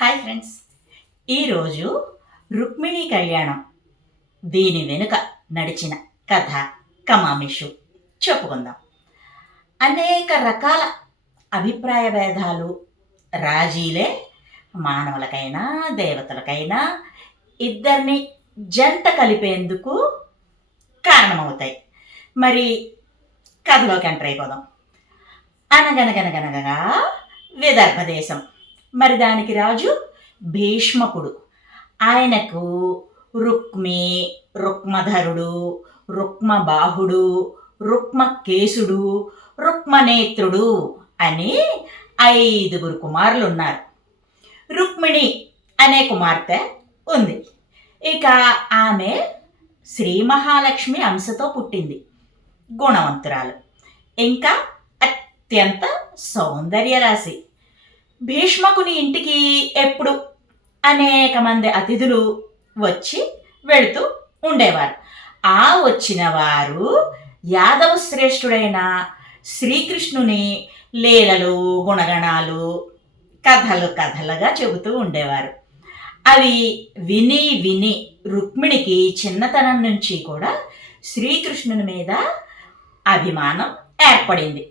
Hi friends. ఈరోజు రుక్మిణీ కళ్యాణం దీని వెనుక నడిచిన కథ కమామిషు చెప్పుకుందాం. అనేక రకాల అభిప్రాయ భేదాలు, రాజీలే మానవులకైనా దేవతలకైనా ఇద్దరిని జంట కలిపేందుకు కారణమవుతాయి. మరి కథలోకి ఎంటర్ అయిపోదాం. అనగనగనగనగా విదర్భ దేశం. మరి దానికి రాజు భీష్మకుడు. ఆయనకు రుక్మి, రుక్మధరుడు, రుక్మబాహుడు, రుక్మకేశుడు, రుక్మనేత్రుడు అని 5 కుమారులు ఉన్నారు. రుక్మిణి అనే కుమార్తె ఉంది. ఇక ఆమె శ్రీ మహాలక్ష్మి అంశతో పుట్టింది. గుణవంతురాలు, ఇంకా అత్యంత సౌందర్య రాశి. భీష్మకుని ఇంటికి ఎప్పుడు అనేక మంది అతిథులు వచ్చి వెళుతూ ఉండేవారు. ఆ వచ్చిన వారు యాదవ శ్రేష్ఠుడైన శ్రీకృష్ణుని లీలలు, గుణగణాలు కథలుగా చెబుతూ ఉండేవారు. అవి విని విని రుక్మిణికి చిన్నతనం నుంచి కూడా శ్రీకృష్ణుని మీద అభిమానం ఏర్పడింది.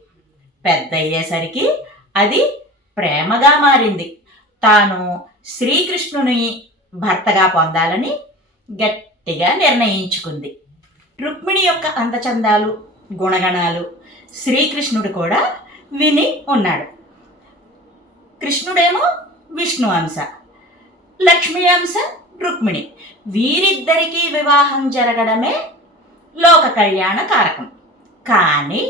పెద్ద అయ్యేసరికి అది ప్రేమగా మారింది. తాను శ్రీకృష్ణుని భర్తగా పొందాలని గట్టిగా నిర్ణయించుకుంది. రుక్మిణి యొక్క అందచందాలు, గుణగణాలు శ్రీకృష్ణుడు కూడా విని ఉన్నాడు. కృష్ణుడేమో విష్ణు అంశ, లక్ష్మీ అంశ రుక్మిణి. వీరిద్దరికీ వివాహం జరగడమే లోక కళ్యాణ కారకం. కానీ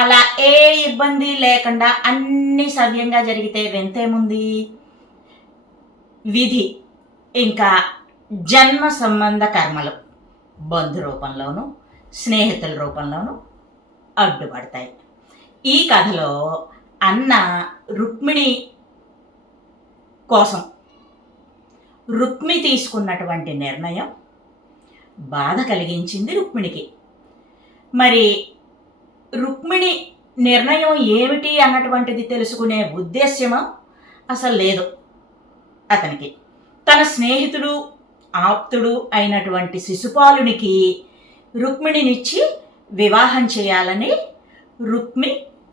అలా ఏ ఇబ్బంది లేకుండా అన్ని సవ్యంగా జరిగితే వింతేముంది? విధి ఇంకా జన్మ సంబంధ కర్మలు బంధు రూపంలోనూ స్నేహితుల రూపంలోనూ అడ్డుపడతాయి. ఈ కథలో అన్న రుక్మిణి కోసం రుక్మి తీసుకున్నటువంటి నిర్ణయం బాధ కలిగించింది రుక్మిణికి. మరి రుక్మిణి నిర్ణయం ఏమిటి అన్నటువంటిది తెలుసుకునే ఉద్దేశ్యమో అసలు లేదు అతనికి. తన స్నేహితుడు, ఆప్తుడు అయినటువంటి శిశుపాలునికి రుక్మిణినిచ్చి వివాహం చేయాలని రుక్మి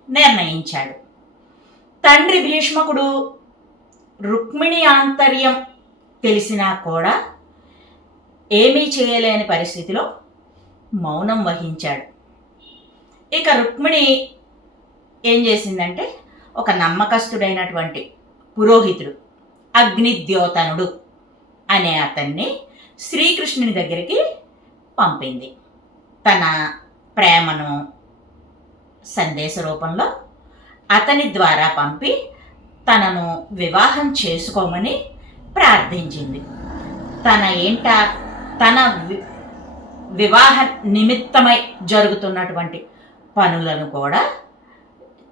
నిర్ణయించాడు. తండ్రి భీష్మకుడు రుక్మిణి ఆంతర్యం తెలిసినా కూడా ఏమీ చేయలేని పరిస్థితిలో మౌనం వహించాడు. ఇక రుక్మిణి ఏం చేసిందంటే, ఒక నమ్మకస్తుడైనటువంటి పురోహితుడు అగ్నిద్యోతనుడు అనే అతన్ని శ్రీకృష్ణుని దగ్గరికి పంపింది. తన ప్రేమను సందేశ రూపంలో అతని ద్వారా పంపి తనను వివాహం చేసుకోమని ప్రార్థించింది. తన వివాహ నిమిత్తమై జరుగుతున్నటువంటి పనులను కూడా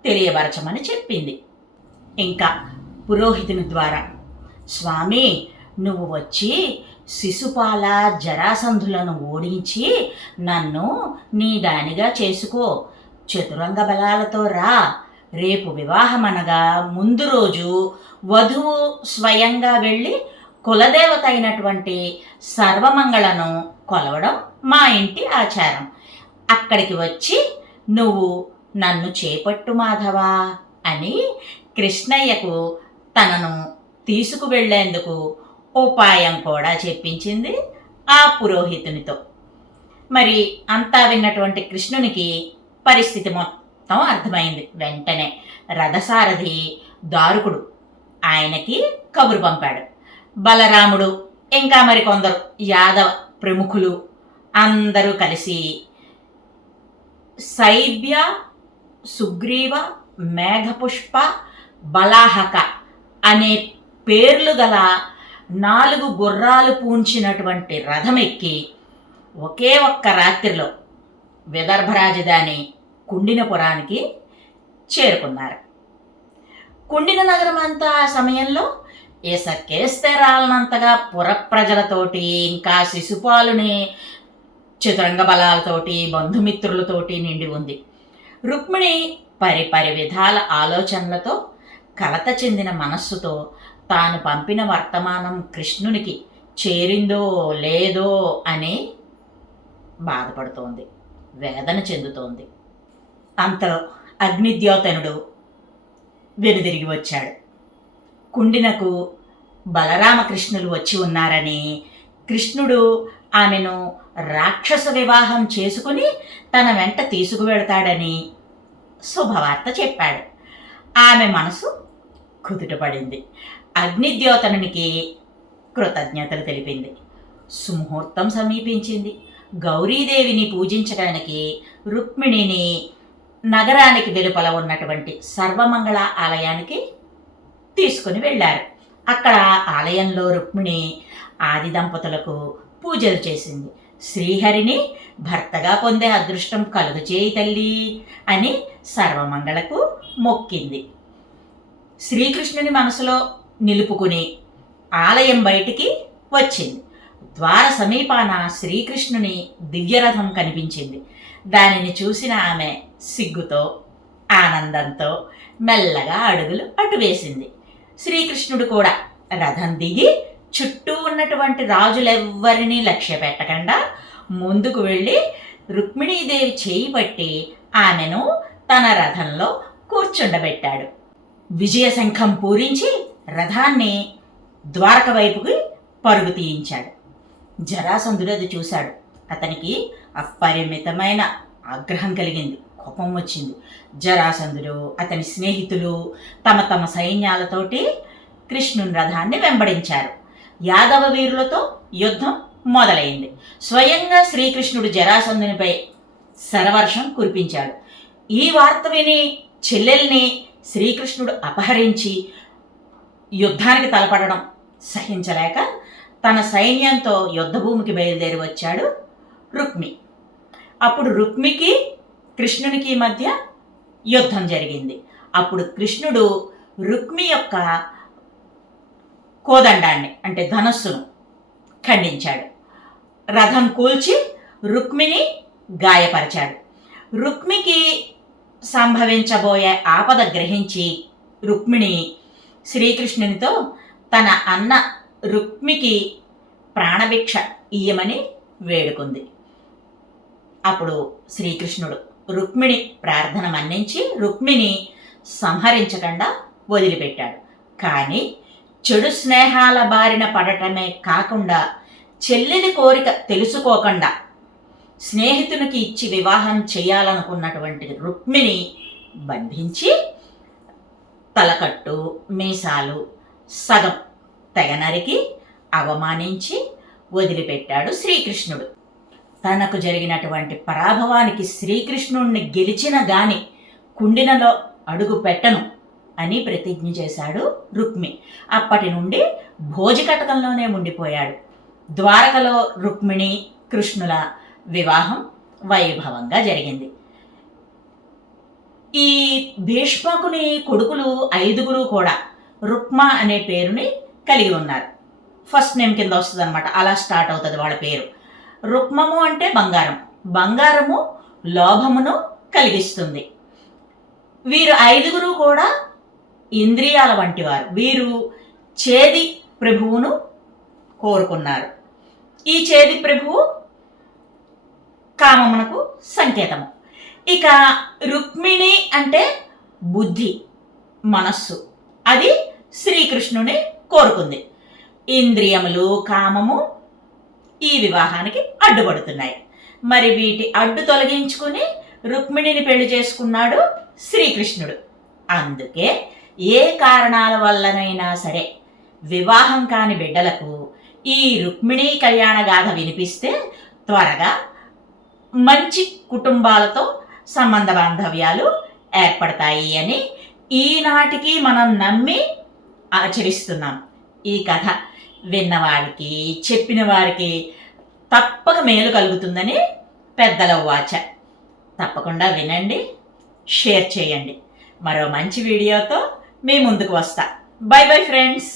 తెలియపరచమని చెప్పింది. ఇంకా పురోహితుని ద్వారా, స్వామి, నువ్వు వచ్చి శిశుపాల, జరాసంధులను ఓడించి నన్ను నీ దానిగా చేసుకో, చతురంగ బలాలతో రా. రేపు వివాహం అనగా ముందు రోజు వధువు స్వయంగా వెళ్ళి కులదేవత అయినటువంటి సర్వమంగళను కొలవడం మా ఇంటి ఆచారం. అక్కడికి వచ్చి నువ్వు నన్ను చేపట్టు మాధవా అని కృష్ణయ్యకు తనను తీసుకువెళ్లేందుకు ఉపాయం కూడా చెప్పించింది ఆ పురోహితునితో. మరి అంతా విన్నటువంటి కృష్ణునికి పరిస్థితి మొత్తం అర్థమైంది. వెంటనే రథసారథి దారుకుడు ఆయనకి కబురు పంపాడు. బలరాముడు ఇంకా మరికొందరు యాదవ ప్రముఖులు అందరూ కలిసి శైబ్య, సుగ్రీవ, మేఘపుష్ప, బలాహక అనే పేర్లు గల 4 గుర్రాలు పూంచినటువంటి రథం ఎక్కి ఒకే ఒక్క రాత్రిలో విదర్భ రాజధాని కుండినపురానికి చేరుకున్నారు. కుండిన నగరం అంతా ఆ సమయంలో ఇసకేస్తే రాలనంతగా పుర ప్రజలతోటి, ఇంకా శిశుపాలుని చతురంగ బలాలతోటి, బంధుమిత్రులతోటి నిండి ఉంది. రుక్మిణి పరిపరి విధాల ఆలోచనలతో, కలత చెందిన మనస్సుతో తాను పంపిన వర్తమానం కృష్ణునికి చేరిందో లేదో అని బాధపడుతోంది, వేదన చెందుతోంది. అంతలో అగ్నిద్యోతనుడు వెనుదిరిగి వచ్చాడు. కుండినకు బలరామకృష్ణులు వచ్చి ఉన్నారని, కృష్ణుడు ఆమెను రాక్షస వివాహం చేసుకుని తన వెంట తీసుకువెడతాడని శుభవార్త చెప్పాడు. ఆమె మనసు కుదుటపడింది. అగ్నిద్యోతనునికి కృతజ్ఞతలు తెలిపింది. సుముహూర్తం సమీపించింది. గౌరీదేవిని పూజించడానికి రుక్మిణిని నగరానికి వెలుపల ఉన్నటువంటి సర్వమంగళ ఆలయానికి తీసుకుని వెళ్ళారు. అక్కడ ఆలయంలో రుక్మిణి ఆది దంపతులకు పూజలు చేసింది. శ్రీహరిని భర్తగా పొందే అదృష్టం కలుగచేయి తల్లి అని సర్వమంగళకు మొక్కింది. శ్రీకృష్ణుని మనసులో నిలుపుకుని ఆలయం బయటికి వచ్చింది. ద్వార సమీపాన శ్రీకృష్ణుని దివ్యరథం కనిపించింది. దానిని చూసిన ఆమె సిగ్గుతో ఆనందంతో మెల్లగా అడుగులు అటు వేసింది. శ్రీకృష్ణుడు కూడా రథం దిగి చుట్టూ ఉన్నటువంటి రాజులెవ్వరినీ లక్ష్య పెట్టకుండా ముందుకు వెళ్ళి రుక్మిణీదేవి చేయి పట్టి ఆమెను తన రథంలో కూర్చుండబెట్టాడు. విజయశంఖం పూరించి రథాన్ని ద్వారక వైపుకి పరుగు తీయించాడు. జరాసంధుడు అది చూశాడు. అతనికి అపరిమితమైన ఆగ్రహం కలిగింది, కోపం వచ్చింది. జరాసంధుడు అతని స్నేహితులు తమ తమ సైన్యాలతోటి కృష్ణుని రథాన్ని వెంబడించారు. యాదవ వీరులతో యుద్ధం మొదలైంది. స్వయంగా శ్రీకృష్ణుడు జరాసంధునిపై శరవర్షం కురిపించాడు. ఈ వార్త విని చెల్లెల్ని శ్రీకృష్ణుడు అపహరించి యుద్ధానికి తలపడడం సహించలేక తన సైన్యంతో యుద్ధభూమికి బయలుదేరి వచ్చాడు రుక్మి. అప్పుడు రుక్మికి కృష్ణునికి మధ్య యుద్ధం జరిగింది. అప్పుడు కృష్ణుడు రుక్మి యొక్క కోదండాన్ని అంటే ధనస్సును ఖండించాడు. రథం కూల్చి రుక్మిని గాయపరిచాడు. రుక్మికి సంభవించబోయే ఆపద గ్రహించి రుక్మిణి శ్రీకృష్ణునితో తన అన్న రుక్మికి ప్రాణభిక్ష ఇయ్యమని వేడుకుంది. అప్పుడు శ్రీకృష్ణుడు రుక్మిణి ప్రార్థన మన్నించి రుక్మిణి సంహరించకుండా వదిలిపెట్టాడు. కానీ చెడు స్నేహాల బారిన పడటమే కాకుండా చెల్లెలి కోరిక తెలుసుకోకుండా స్నేహితునికి ఇచ్చి వివాహం చేయాలనుకున్నటువంటి రుక్మిణి బంధించి తలకట్టు మీసాలు సగం తెగనరికి అవమానించి వదిలిపెట్టాడు శ్రీకృష్ణుడు. తనకు జరిగినటువంటి పరాభవానికి శ్రీకృష్ణుణ్ణి గెలిచిన గాని కుండినలో అడుగు పెట్టను అని ప్రతిజ్ఞ చేశాడు రుక్మి. అప్పటి నుండి భోజికటకంలోనే ఉండిపోయాడు. ద్వారకలో రుక్మిణి కృష్ణుల వివాహం వైభవంగా జరిగింది. ఈ భీష్మకుని కొడుకులు 5 కూడా రుక్మ అనే పేరుని కలిగి ఉన్నారు. ఫస్ట్ నేమ్ కింద వస్తుంది అనమాట, అలా స్టార్ట్ అవుతుంది వాళ్ళ పేరు. రుక్మము అంటే బంగారం, బంగారము లోభమును కలిగిస్తుంది. వీరు 5 కూడా ఇంద్రియాల వంటి వారు. వీరు చేది ప్రభువును కోరుకున్నారు. ఈ చేది ప్రభువు కామమునకు సంకేతము. ఇక రుక్మిణి అంటే బుద్ధి, మనస్సు, అది శ్రీకృష్ణుని కోరుకుంది. ఇంద్రియములు కామము ఈ వివాహానికి అడ్డుపడుతున్నాయి. మరి వీటి అడ్డు తొలగించుకుని రుక్మిణిని పెళ్లి చేసుకున్నాడు శ్రీకృష్ణుడు. అందుకే ఏ కారణాల వల్లనైనా సరే వివాహం కాని బిడ్డలకు ఈ రుక్మిణీ కళ్యాణ గాథ వినిపిస్తే త్వరగా మంచి కుటుంబాలతో సంబంధ బాంధవ్యాలు ఏర్పడతాయి అని ఈనాటికి మనం నమ్మి ఆచరిస్తున్నాం. ఈ కథ విన్నవారికి చెప్పిన వారికి తప్పక మేలు కలుగుతుందని పెద్దల వాచ. తప్పకుండా వినండి, షేర్ చేయండి. మరో మంచి వీడియోతో మీ ముందుకు వస్తా. By bye friends.